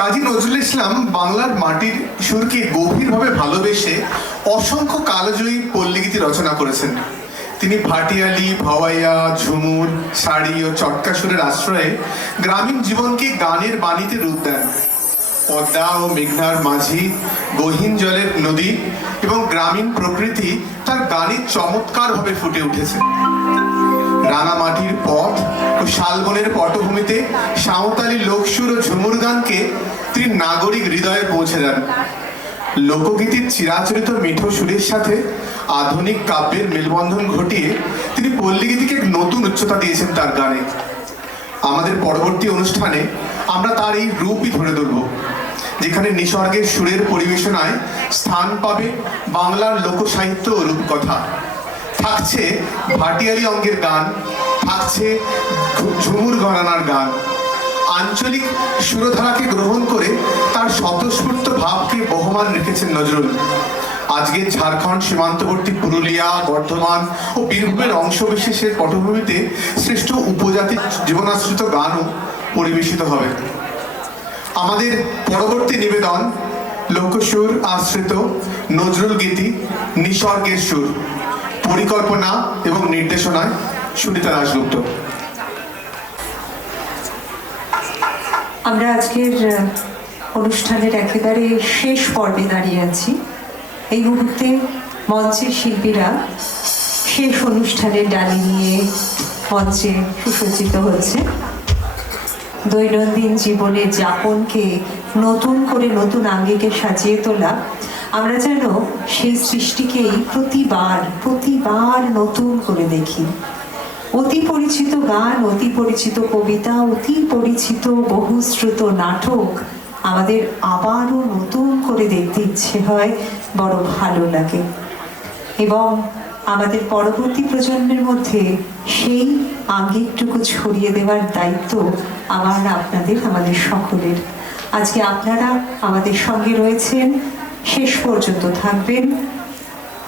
কাজী নজরুল ইসলাম বাংলার মাটির সুরকে গভীরভাবে ভালোবেসে অসংখ্য কালজয়ী পল্লীগীতি রচনা করেছেন। তিনি ভাটিয়ালি, ভাওয়াইয়া, ঝুমুর, শাড়ি ও চটকা সুরের আশ্রয়ে গ্রামীণ জীবনকে গানের বাণীতে রূপ দেন। পদ্মা ও মেঘনার মাঝি, গহীন জলের নদী এবং গ্রামীণ প্রকৃতি তার গানে চমৎকারভাবে ফুটে উঠেছে। রাঙামাটির পথ ও শালবনের পটভূমিতে সাঁওতালি লোকসুর ও ঝুমুর গানকে তিনি নাগরিক হৃদয়ে পৌঁছে দেন। লোকগীতির চিরাচরিত মিঠো সুরের সাথে আধুনিক কাব্যের মেলবন্ধন ঘটিয়ে তিনি পল্লীগীতিকে এক নতুন উচ্চতা দিয়েছেন তার গানে। আমাদের পরবর্তী অনুষ্ঠানে আমরা তার এই রূপই ধরে ধরব, যেখানে নিসর্গের সুরের পরিবেশনায় স্থান পাবে বাংলার লোকসাহিত্য ও রূপকথা। থাকছে ভাটিয়ালি অঙ্গের গান, থাকছে ঝুমুর ঘরানার গান। আঞ্চলিক সুরধারাকে গ্রহণ করে তার স্বতঃস্ফূর্ত ভাবকে বহমান রেখেছেন নজরুল। আজকের ঝাড়খণ্ড সীমান্তবর্তী পুরুলিয়া, বর্ধমান ও বীরভূমের অংশবিশেষের পটভূমিতে শ্রেষ্ঠ উপজাতির জীবনাশ্রিত গানও পরিবেশিত হবে। আমাদের পরবর্তী নিবেদন লোকসুর আশ্রিত নজরুল গীতি নিসর্গের সুর। পরিকল্পনা এবং নির্দেশনায় সুনিতা দাশগুপ্ত। আমরা আজকের অনুষ্ঠানের একেবারে শেষ পর্বে দাঁড়িয়ে আছি। এই মুহূর্তে মঞ্চের শিল্পীরা শেষ অনুষ্ঠানের ডালি নিয়ে মঞ্চে সুসজ্জিত হচ্ছে। দৈনন্দিন জীবনের যাপনকে নতুন করে নতুন আঙ্গিকে সাজিয়ে তোলা, আমরা যেন সেই সৃষ্টিকেই প্রতিবার নতুন করে দেখি। অতি পরিচিত গান, অতি পরিচিত কবিতা, অতি পরিচিত বহুশ্রুত নাটক আমাদের আবারও নতুন করে দেখতে ইচ্ছে হয়, বড় ভালো লাগে। এবং আমাদের পরবর্তী প্রজন্মের মধ্যে সেই আঙ্গিকটুকু ছড়িয়ে দেওয়ার দায়িত্ব আমাদের সকলের। আজকে আপনারা আমাদের সঙ্গে রয়েছেন, শেষ পর্যন্ত থাকবেন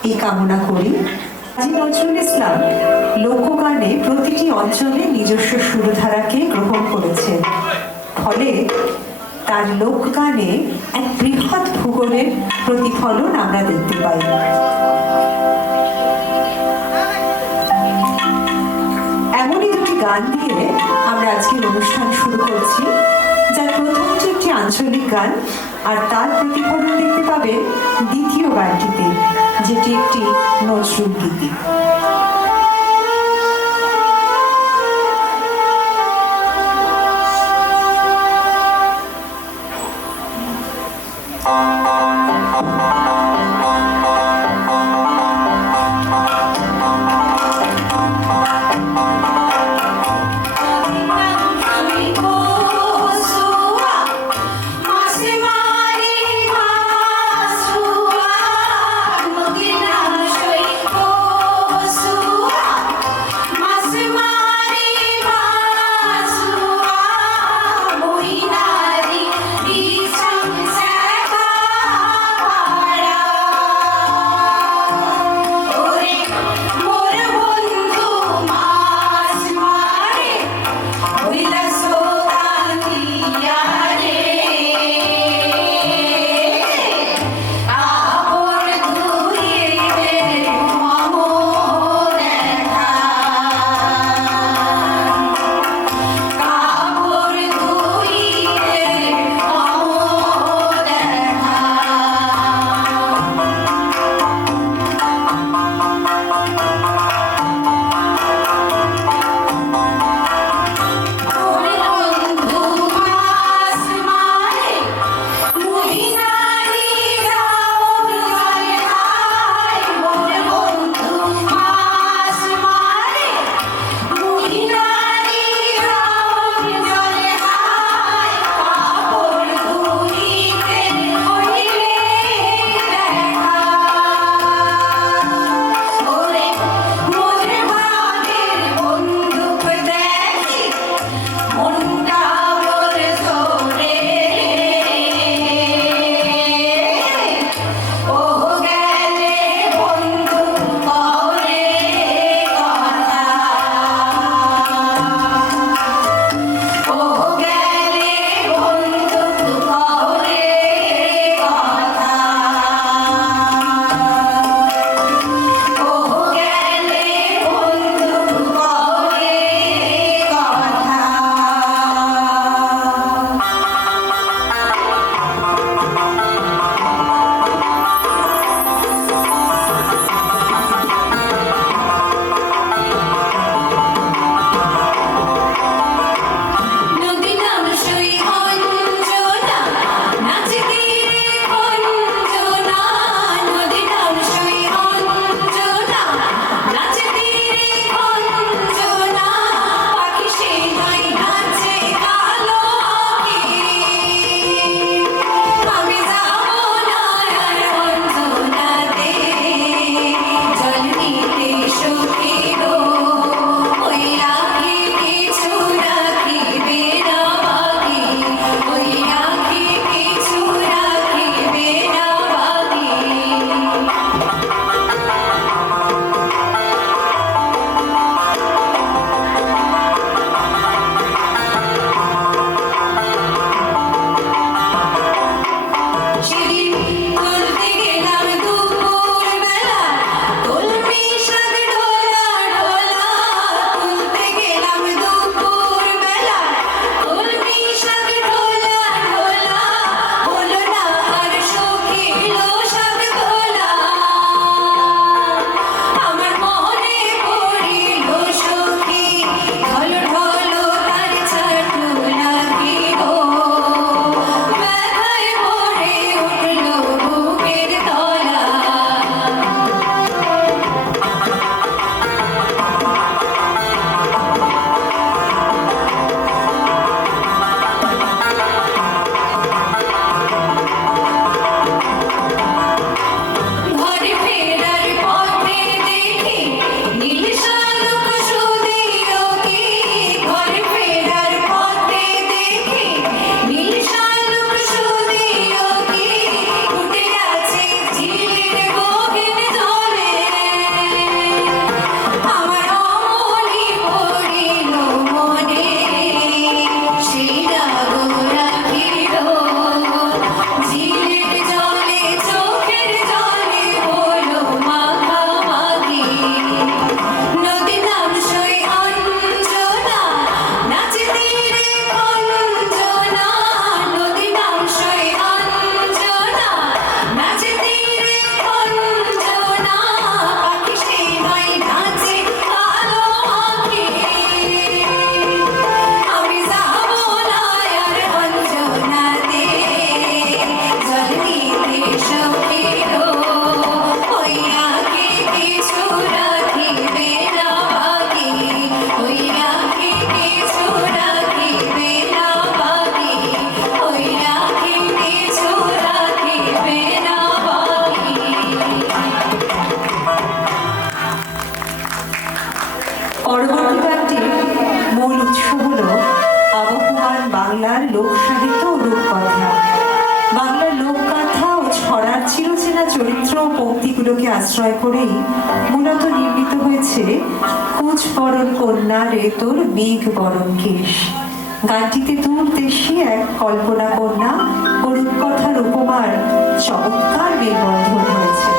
এই কামনা করি। কাজী নজরুল ইসলাম লোকগানে প্রতিটি অঞ্চলে নিজস্ব সুরধারাকে গ্রহণ করেছেন। ফলে তার লোকগানে এক বৃহৎ ভূগোলের প্রতিফলন আমরা দেখতে পাই। এমনই দুটি গান দিয়ে আমরা আজকের অনুষ্ঠান শুরু করছি, যার প্রথমটি একটি আঞ্চলিক গান, আর তার প্রতিফলন দেখতে পাবে দ্বিতীয় গানটিতে, যেটি একটি নজরুল গীতি। So লোকসাহিত্য ও রূপকথা। বাংলার লোকগাথা ও ছড়ার চিরচেনা চরিত্র ও পংক্তিগুলোকে আশ্রয় করেই মূলত নির্মিত হয়েছে কুচ বরণ কন্যা রে তোর মেঘ বরণ কেশ। গানটিতে দূর দেশে এক কল্পনা কন্যা ও রূপকথার উপমার চমৎকার মেলবন্ধন হয়েছে।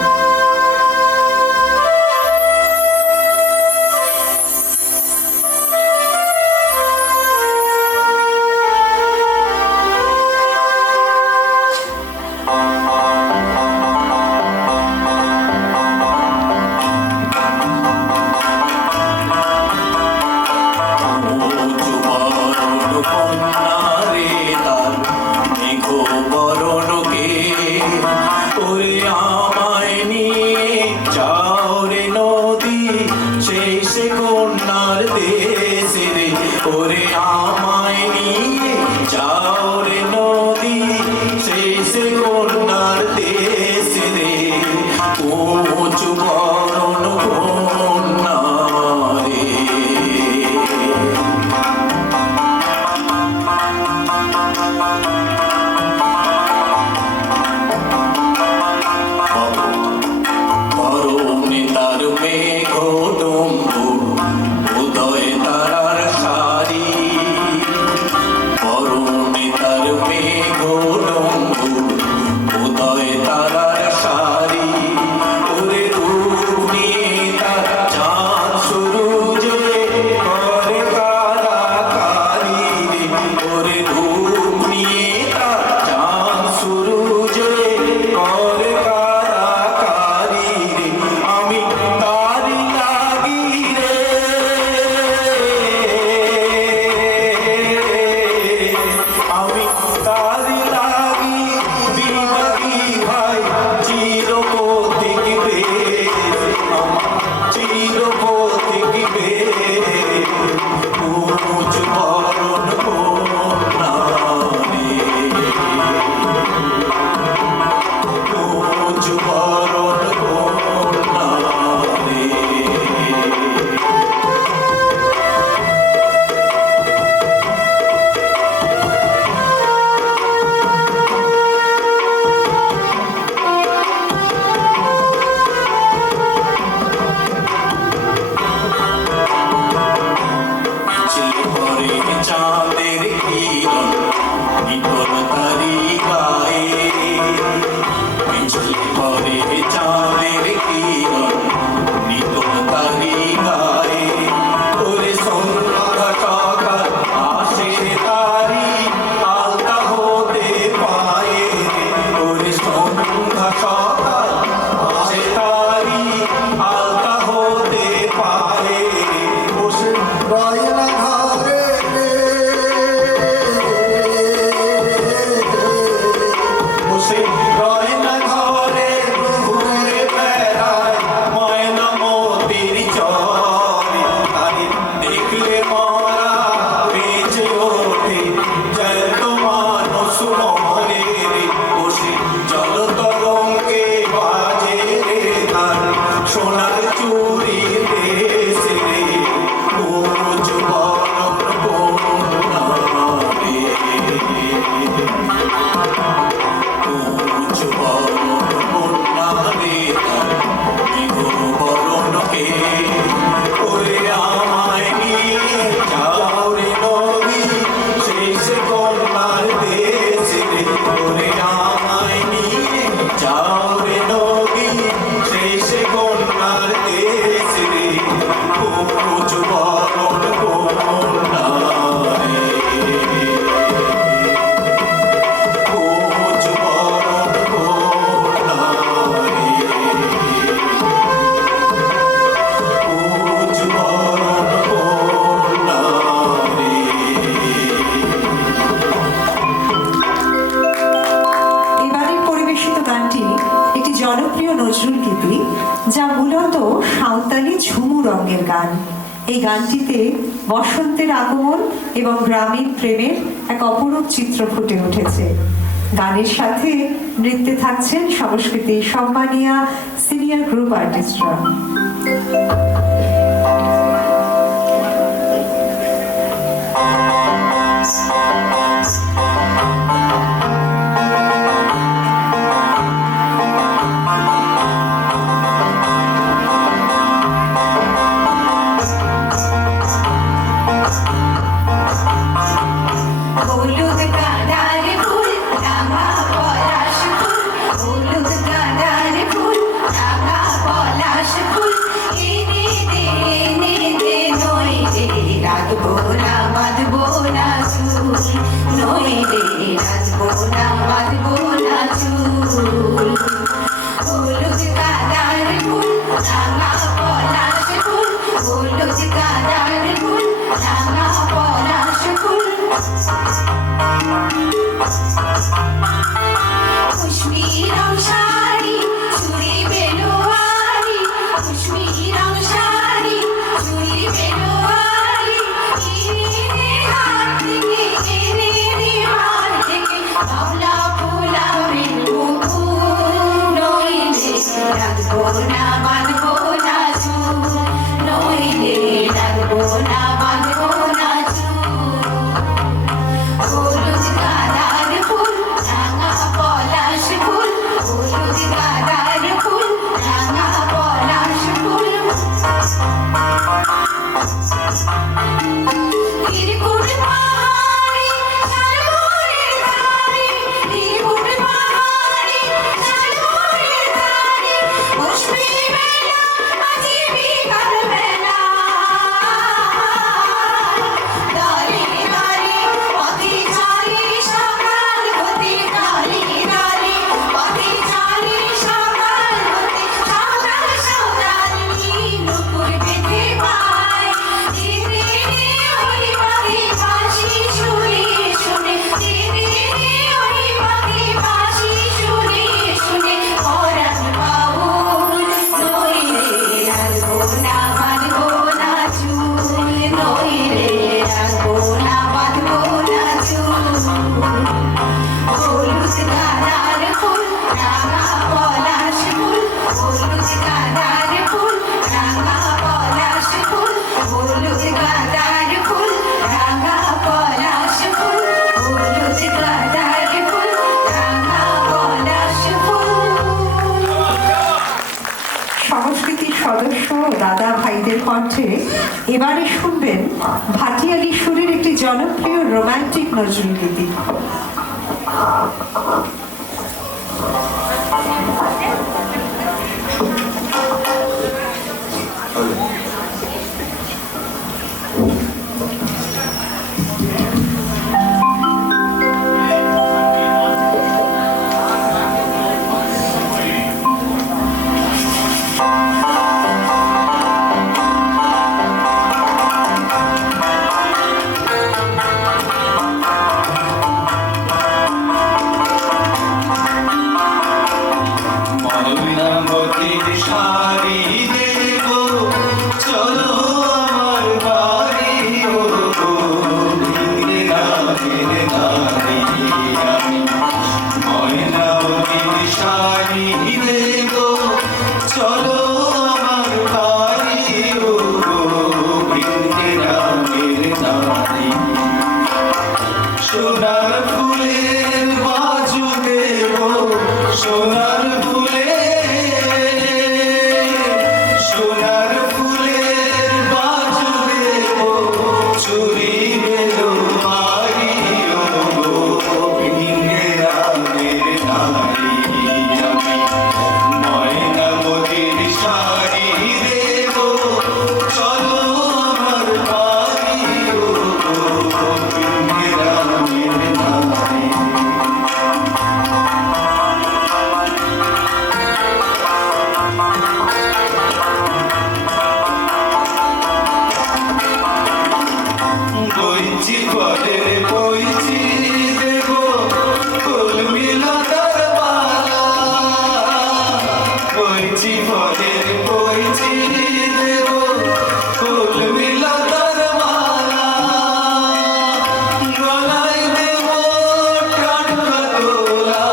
গান। এই গানটিতে বসন্তের আগমন এবং গ্রামীণ প্রেমের এক অপরূপ চিত্র ফুটে উঠেছে। গানের সাথে নৃত্যে থাকছেন সংস্কৃতি সম্মানীয় সিনিয়র গ্রুপ আর্টিস্টরা। না বাঁধবো না চুল হলুদ গাঁদার ফুল রাঙা পলাশ ফুল হলুদ গাঁদার ফুল রাঙা পলাশ ফুল খুশমি রং শাড়ি চুড়ি বেলোয়ারি খুশমি রং শাড়ি চুড়ি বেলোয়ারি এনে হাত থেকে এনে হাত থেকে বাবলা ফুলাবের মুকুল নইলে রাখবো না বাঁধবো না চুল নইলে রাখবো না বাঁধবো না চুল হলুদ গাঁদার ফুল রাঙা পলাশ ফুল হলুদ গাঁদার ফুল রাঙা পলাশ ফুল ত্রিকুট পাহাড়ি শালবনের ধারে ত্রিকুট পাহাড়ি শালবনের ধারে বসবি মেলা আজি বিকাল বেলা দাঁড়ি দাঁড়ি পথে চারি সকাল হতে দাঁড়ি দাঁড়ি পথে চারি সকাল হতে সকাল সকাল নুপুর বেঁধে পায় ধীরে ওই পাখি বাঁশি শুনে শুনে ধীরে ওই পাখি বাঁশি শুনে শুনে পরাণ বাউল নইলে রাখবো না বাঁধবো না চুল নইলে রাখবো না বাঁধবো না চুল হলুদ গাঁদার ফুল রাঙা পলাশ ফুল হলুদ গাঁদার ফুল রাঙা পলাশ ফুল হলুদ গাঁদার ফুল রাঙা পলাশ ফুল হলুদ গাঁদার ফুল রাঙা পলাশ ফুল সংস্কৃতির সদস্য দাদা ভাইদের কণ্ঠে এবারে শুনবেন ভাটিয়ালি সুরের একটি জনপ্রিয় রোমান্টিক নজরুলগীতি। ময়নামতির শাড়ি দেব চলো আমার বাড়ি ও ভিড়ে না ভিড়ে নারী আমি ময়নামতির শাড়ি দেব চলো আমার বাড়ি ও ভিড়ে না ভিড়ে নারী সোনার ফুলের বাজু দেব সোনার সোনার ফুলের বাজু দেব চুরি বেলো মারি ও ভিঙে রামের নারী আমি ময়নামতির শাড়ি দেব চলো আমার বাড়ি ও ভিঙে রামের নারী বইছি ফলের বইছি দেব কলমি লতার মালা বইছি ফলের বইছি দেব কলমি লতার মালা গলায় দেব টাটকা তোলা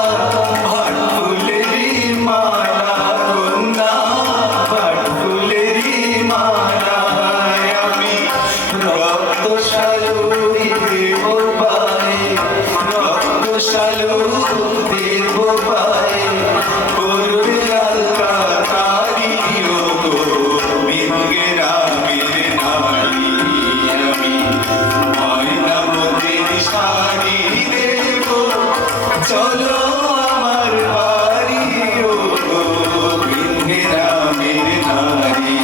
ভাট ফুলেরই মালা কন্যা ভাট ফুলেরই মালায় আমি রক্ত শালুই দেব পায়ে রক্ত শালুই দেব পায়ে করবে আলকা তারি ও বিঙ্গে রামের নারী আমি ময়নামতির শাড়ি দেব চলো আমার বাড়ি ও বিঙ্গে রামের নারী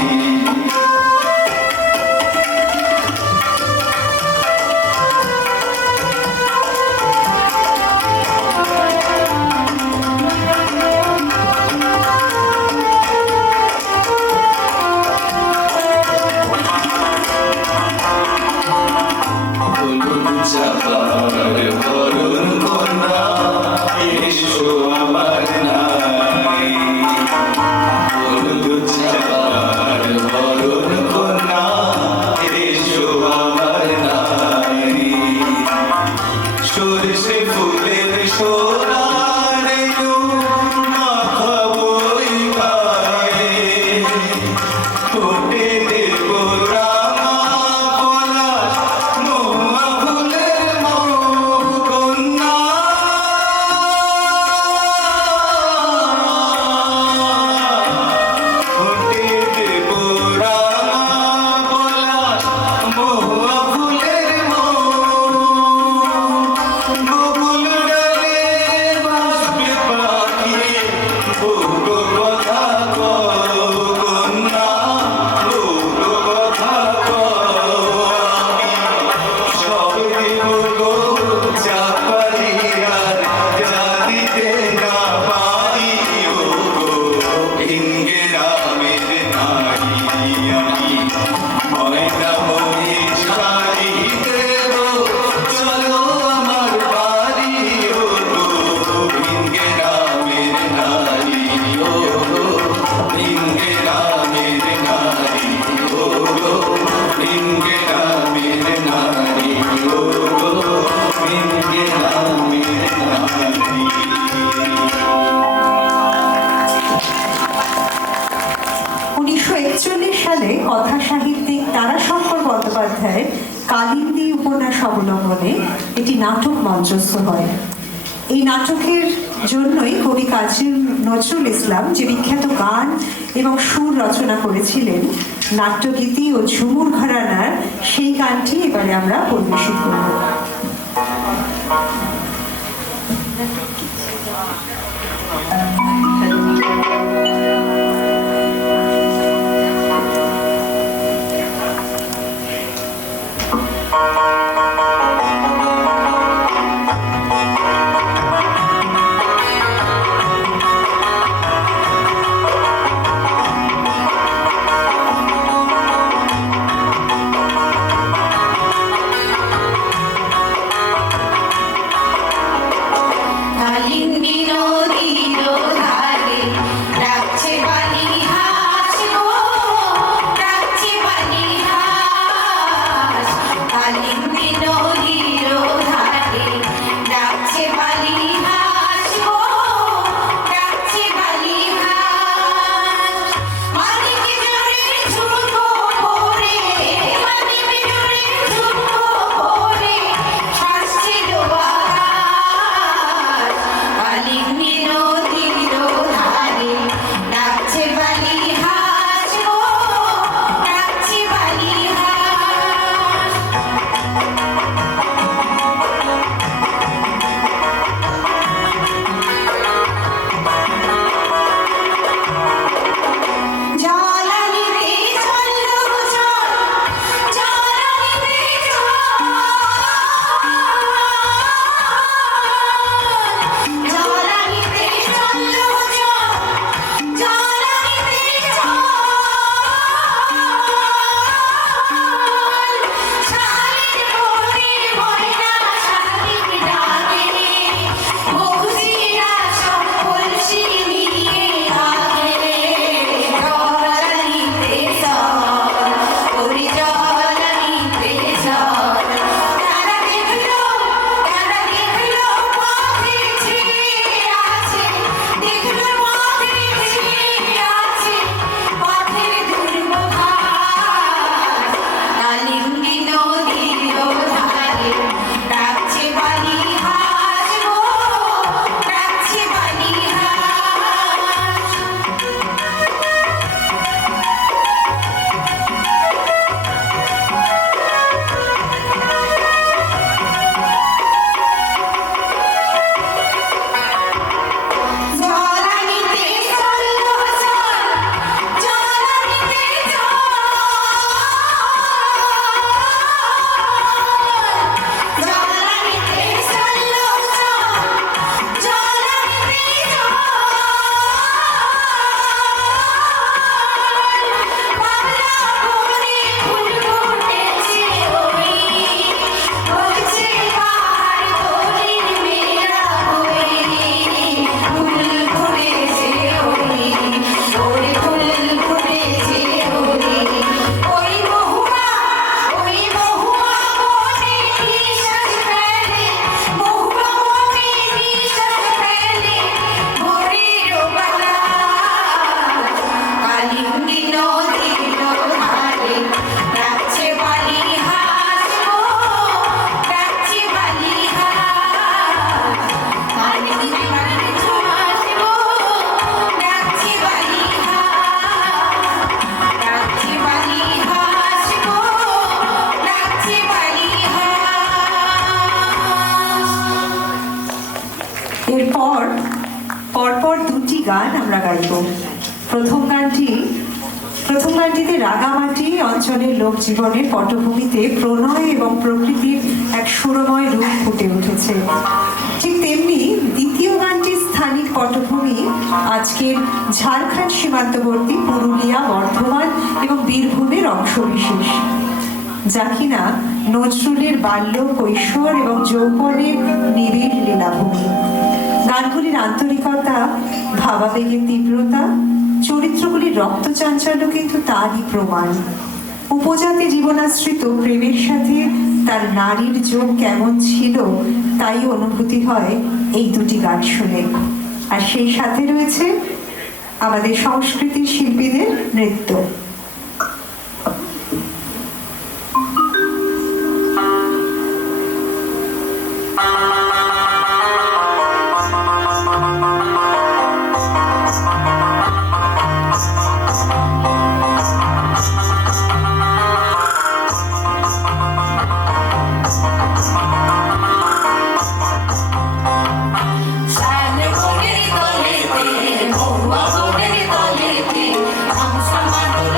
সোনার মাখাবই গায়ে ঠোঁটে দেব রাঙা পলাশ মহুয়া ফুলের কন্যা ঠোঁটে দেব রাঙা পলাশ মহুয়া ফুলের বকুল ডালে বাসবে পাখি বউগো কথা কও কন্যা বউগো কথা কও আমি সব দেব গো যা পারি আর যা দিতে না পারি ও গো ভিঙ্গে রামের নারী আমি ময়না মহিষ শাড়ি দেব চলো আমার বাড়ি ও গো ভিঙ্গে রামের নারী ও গো ভিঙ্গে রামের নারী ও গো ভিঙ্গে রামের নারী ও গো ভিঙ্গে রামের নারী। 1941 সালে কথা সাহিত্যিক তারাশঙ্কর বন্দ্যোপাধ্যায়ের কালিন্দী উপন্যাস অবলম্বনে একটি নাটক মঞ্চস্থ হয়। এই নাটকের জন্যই কবি কাজী নজরুল ইসলাম যে বিখ্যাত গান এবং সুর রচনা করেছিলেন নাট্যগীতি ও ঝুমুর ঘরানার, সেই গানটি এবারে আমরা পরিবেশন করব। কালিন্দী নদীর ধারে এরপর পরপর দুটি গান আমরা গাইব। প্রথম গানটিতে রাঙামাটি অঞ্চলের লোকজীবনের পটভূমিতে প্রণয় এবং প্রকৃতির এক সুরময় রূপ ফুটে উঠেছে। ঠিক তেমনি দ্বিতীয় গানটি স্থানিক পটভূমি আজকের ঝাড়খণ্ড সীমান্তবর্তী পুরুলিয়া, বর্ধমান এবং বীরভূমের অংশবিশেষ, যা কিনা নজরুলের বাল্য, কৈশোর এবং যৌবনের নিবিড় লীলাভূমি। গানগুলির আন্তরিকতা, ভাবাবেগের তীব্রতা, চরিত্রগুলির রক্তচাঞ্চল্য কিন্তু তারই প্রমাণ। উপজাতি জীবনাশ্রিত প্রেমের সাথে তার নারীর যোগ কেমন ছিল তাই অনুভূতি হয় এই দুটি গান শুনে। আর সেই সাথে রয়েছে আমাদের সংস্কৃতির শিল্পীদের নৃত্য। শান বনের তলেতে মহুয়া বনের তলেতে হামসা মাদুর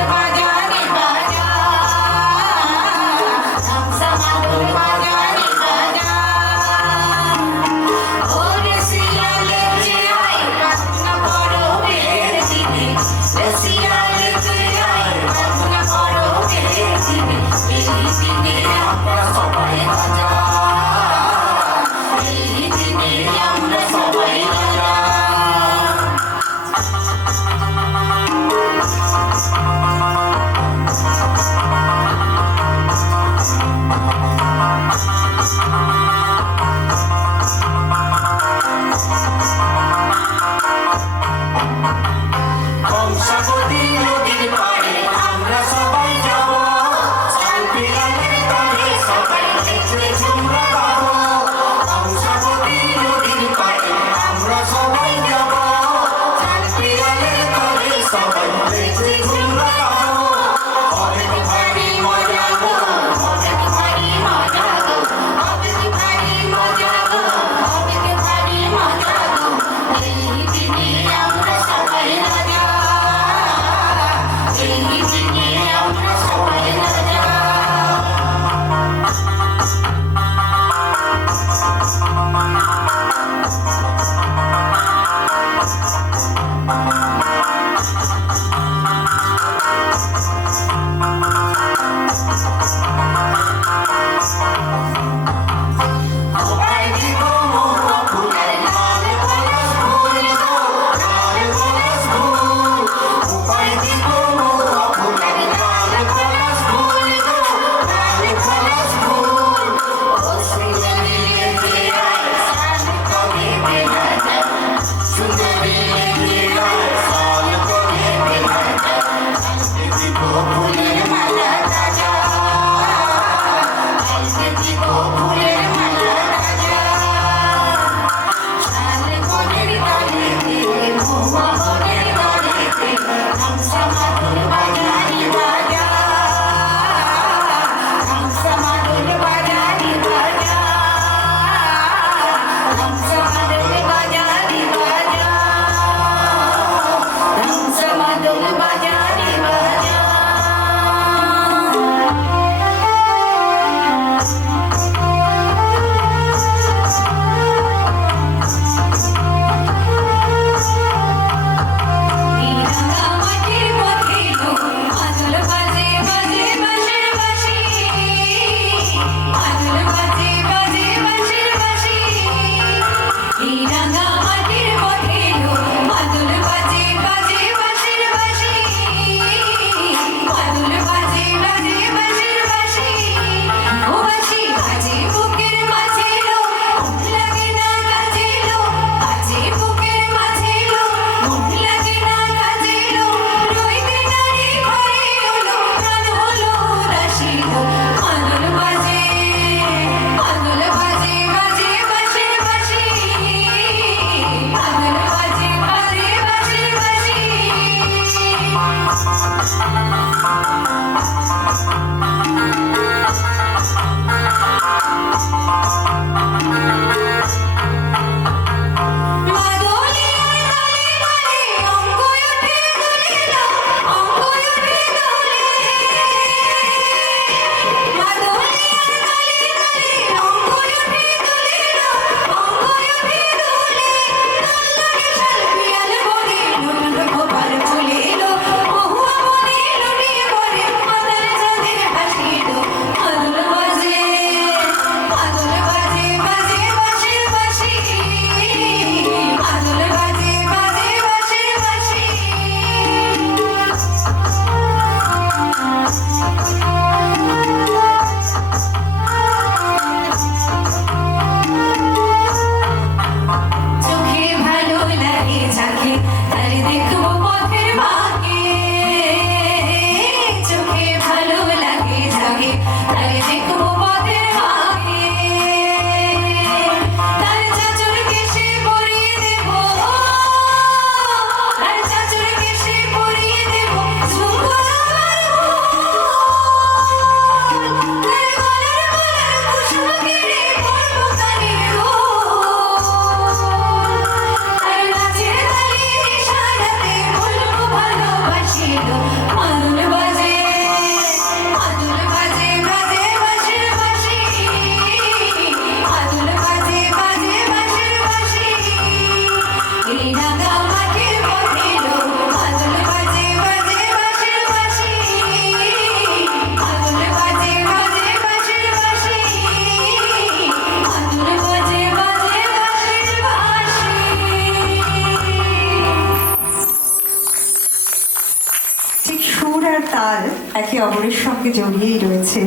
তাল একে অপরের সঙ্গে জড়িয়েই রয়েছে।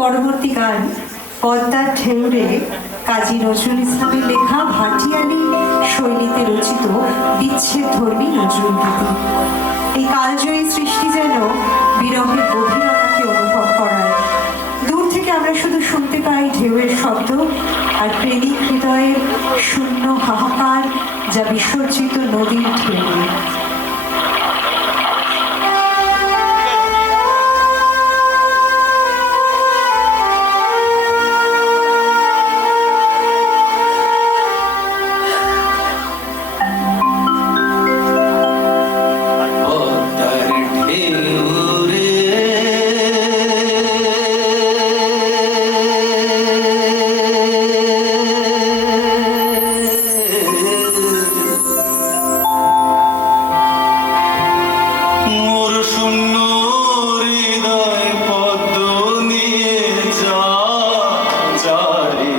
পরবর্তী গান পদ্মার ঢেউরে কাজী নজরুল ইসলামের লেখা ভাটিয়ালি শৈলীতে রচিত বিচ্ছেদ ধর্মী নজরুল গীতি। এই কালজয়ী সৃষ্টি যেন বিরহের গভীরতাকে অনুভব করায়। দূর থেকে আমরা শুধু শুনতে পাই ঢেউয়ের শব্দ আর প্রেমিক হৃদয়ের শূন্য হাহাকার, যা বিসর্জিত নদীর ঢেউ। পদ্মার ঢেউ রে মোর শূন্য হৃদয় পদ্ম নিয়ে যা রে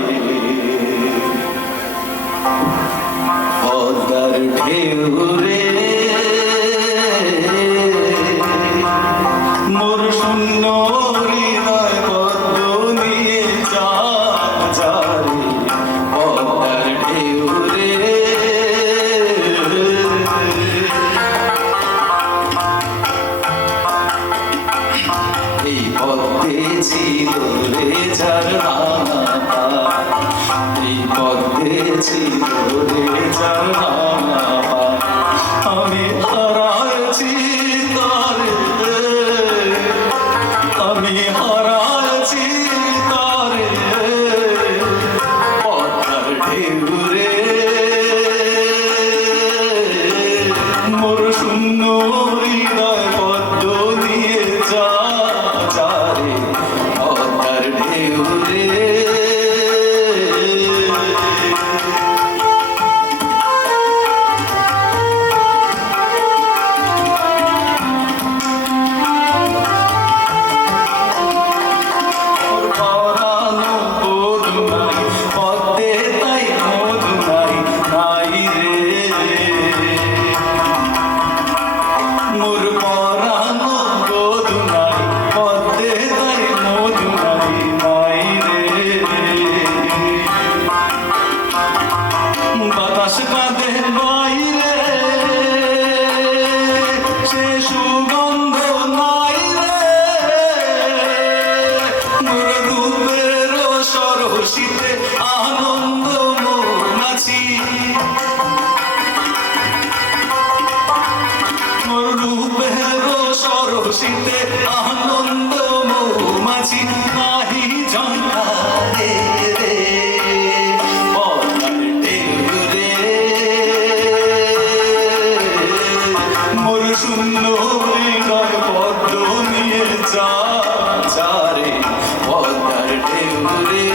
পদ্মার ঢেউ রে মোর শূন্য হৃদয় পদ্ম নিয়ে যা রে পদ্মার ঢেউ রে এই পদ্মে ছিল রে ঝরনা, এই পদ্মে ছিল রে ঝরনা, আমি হারাইছি তারে, আমি হারাইছি তারে পদ্মার ঢেউ রে মোর শূন্য হৃদয় পদ্ম নিয়ে যা রে পদ্মার ঢেউ রে পরানো বোধ নাই পদ্মে তাই মোদ নাই নাই রে মোর পরানো বোধ নাই পদ্মে তাই মোদ নাই নাই রে বাতাস কাঁদে বাইরে সে সুগন্ধ নাই রে মোর রূপের সরসিতে আনন্দ নাচি, মোর রূপের সরসিতে আনন্দ মাঝি নাহি জঙ্কা রে রে পদ্মার ঢেউ রে মোর শূন্য হৃদয় পদ্ম নিয়ে যা রে পদ্মার ঢেউ রে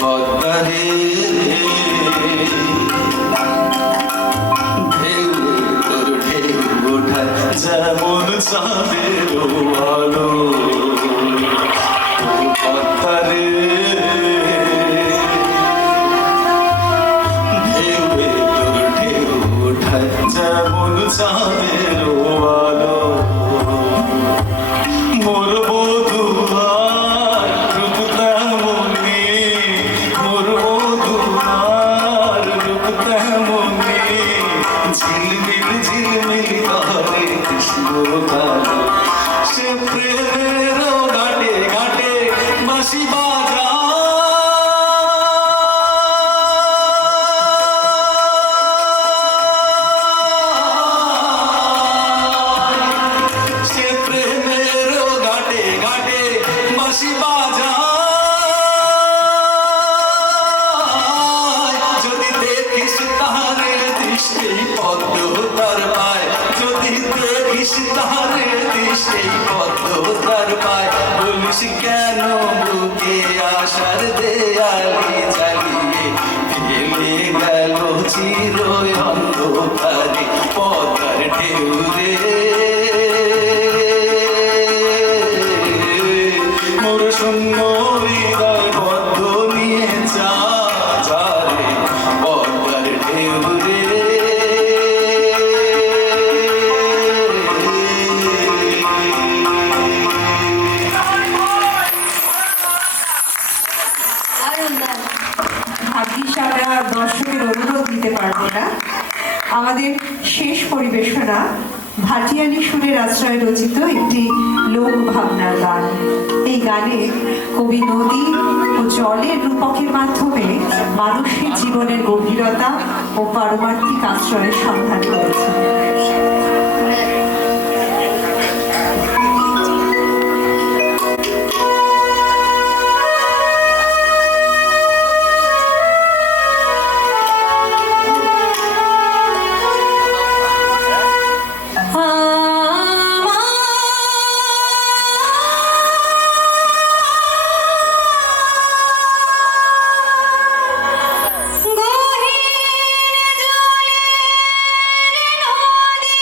পদ্মারে ঢেউ তোর ঢেউ ওঠায় যেমন চাঁদের আলো, পদ্মারে ঢেউ তোর ঢেউ ওঠায় যেমন চাঁদের আলো, মোর বধুয়ার রূপ তেমনি, মোর বধুয়ার রূপ তেমনি ঝিলমিল ঝিলমিল করে কৃষ্ণ কালো, সে প্রেমের ঘাটে ঘাটে বাঁশি বাজা সে প্রেমের ঘাটে ঘাটে বাঁশি বাজা যদি দেখিস তাহারে দৃষ্টি পদ্ম তার পায়, যদি দেখিস তাহারে দৃষ্টি পদ্ম তার পায়, বলিস কেন বুকে আশার দেয়ালি জ্বালিয়ে ফেলে গেল চির অন্ধকারে পদ্মার ঢেউ রে পারবো না। আমাদের শেষ পরিবেশনা ভাটিয়ালি সুরের আশ্রয়ে রচিত একটি লোক ভাবনার গান। এই গানে কবি নদী ও জলের রূপকের মাধ্যমে মানুষের জীবনের গভীরতা ও পারমার্থিক আশ্রয়ের সন্ধান করেছেন। গহীন জলের নদী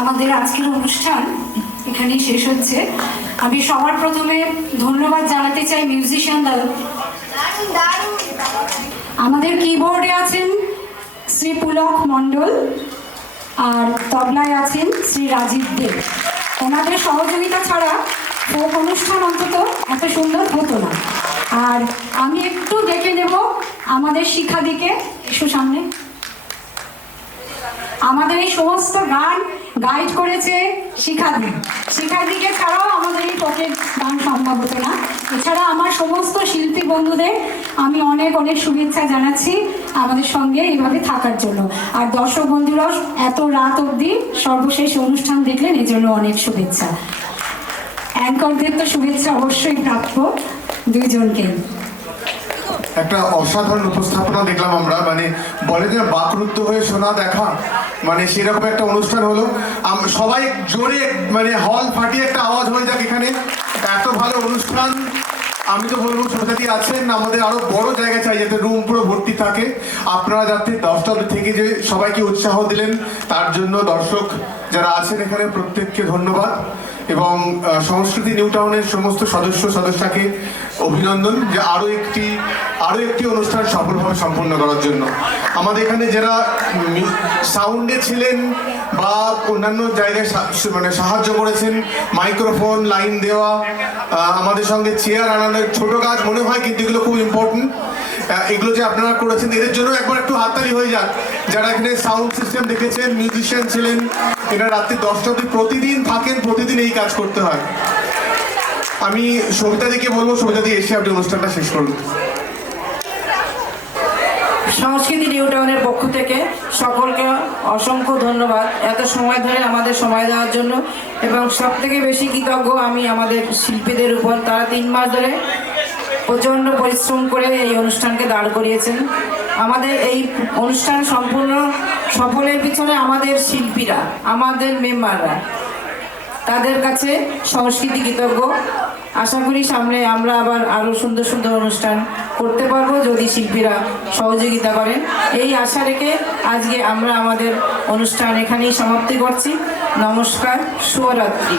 আমাদের আজকের অনুষ্ঠান এখানেই শেষ হচ্ছে। আমি সবার প্রথমে ধন্যবাদ জানাতে চাই মিউজিশিয়ান দল। আমাদের কিবোর্ডে আছেন শ্রী পুলক মণ্ডল আর তবলায় আছেন শ্রী রাজীব দেব। ওনাদের সহযোগিতা ছাড়া ফোক অনুষ্ঠান অন্তত এত সুন্দর হতো না। আর আমি একটু দেখে নেব আমাদের শিখাদিকে, এসো সামনে। আমাদের এই সমস্ত গান গাইড করেছে শিখাদিকে ছাড়াও আমাদের এই ফোকের গান সম্ভব হতো না। এছাড়া আমার সমস্ত শিল্পী বন্ধুদের আমি অনেক অনেক শুভেচ্ছা জানাচ্ছি আমাদের সঙ্গে এইভাবে থাকার জন্য। আর দর্শক বন্ধুরাও এত রাত অবধি সর্বশেষ অনুষ্ঠান দেখলেন, এই জন্য অনেক শুভেচ্ছা। অ্যাঙ্করদের তো শুভেচ্ছা অবশ্যই প্রাপ্য দুইজনকে। একটা অসাধারণ উপস্থাপনা দেখলাম আমরা, মানে বলে যে বাকরুদ্ধ হয়ে শোনা দেখা, মানে সেরকম একটা অনুষ্ঠান হলো। সবাই জোরে মানে হল ফাটিয়ে একটা আওয়াজ হয়ে যাক এখানে। এত ভালো অনুষ্ঠান। আমি তো বলবো সবাই আছেন, আমাদের আরো বড় জায়গা চাই যাতে রুম পুরো ভর্তি থাকে। আপনারা যাতে 10টা থেকে যে সবাইকে উৎসাহ দিলেন তার জন্য দর্শক যারা আছেন এখানে প্রত্যেককে ধন্যবাদ, এবং সংস্কৃতি নিউ টাউনের সমস্ত সদস্যকে অভিনন্দন যে আরো একটি অনুষ্ঠান সফলভাবে সম্পন্ন করার জন্য। আমাদের এখানে যারা সাউন্ডে ছিলেন বা অন্যান্য জায়গায় মানে সাহায্য করেছেন, মাইক্রোফোন লাইন দেওয়া, আমাদের সঙ্গে চেয়ার আনানোর ছোট কাজ মনে হয় কিন্তু এগুলো খুব ইম্পর্টেন্ট। এগুলো যে আপনারা করেছেন এদের জন্য একবার একটু হাততালি হয়ে যাক। যারা এখানে সাউন্ড সিস্টেম দেখেছেন, মিউজিশিয়ান ছিলেন, এরা রাত্রি 10টা অবধি প্রতিদিন থাকেন, প্রতিদিন এই কাজ করতে হয়। আমি সবিতাদিকে বলবো, সবিতাদি এসে আপনি অনুষ্ঠানটা শেষ করুন। সংস্কৃতি নিউ টাউনের পক্ষ থেকে সকলকে অসংখ্য ধন্যবাদ এত সময় ধরে আমাদের সময় দেওয়ার জন্য, এবং সব থেকে বেশি কৃতজ্ঞ আমি আমাদের শিল্পীদের উপর। তারা 3 মাস ধরে প্রচণ্ড পরিশ্রম করে এই অনুষ্ঠানকে দাঁড় করিয়েছেন। আমাদের এই অনুষ্ঠান সম্পূর্ণ সফলের পিছনে আমাদের শিল্পীরা, আমাদের মেম্বাররা, তাদের কাছে সংস্কৃতি কৃতজ্ঞ। আশা করি সামনে আমরা আবার আরও সুন্দর সুন্দর অনুষ্ঠান করতে পারবো যদি শিল্পীরা সহযোগিতা করেন। এই আশা রেখে আজকে আমরা আমাদের অনুষ্ঠান এখানেই সমাপ্তি করছি। নমস্কার, শুভরাত্রি।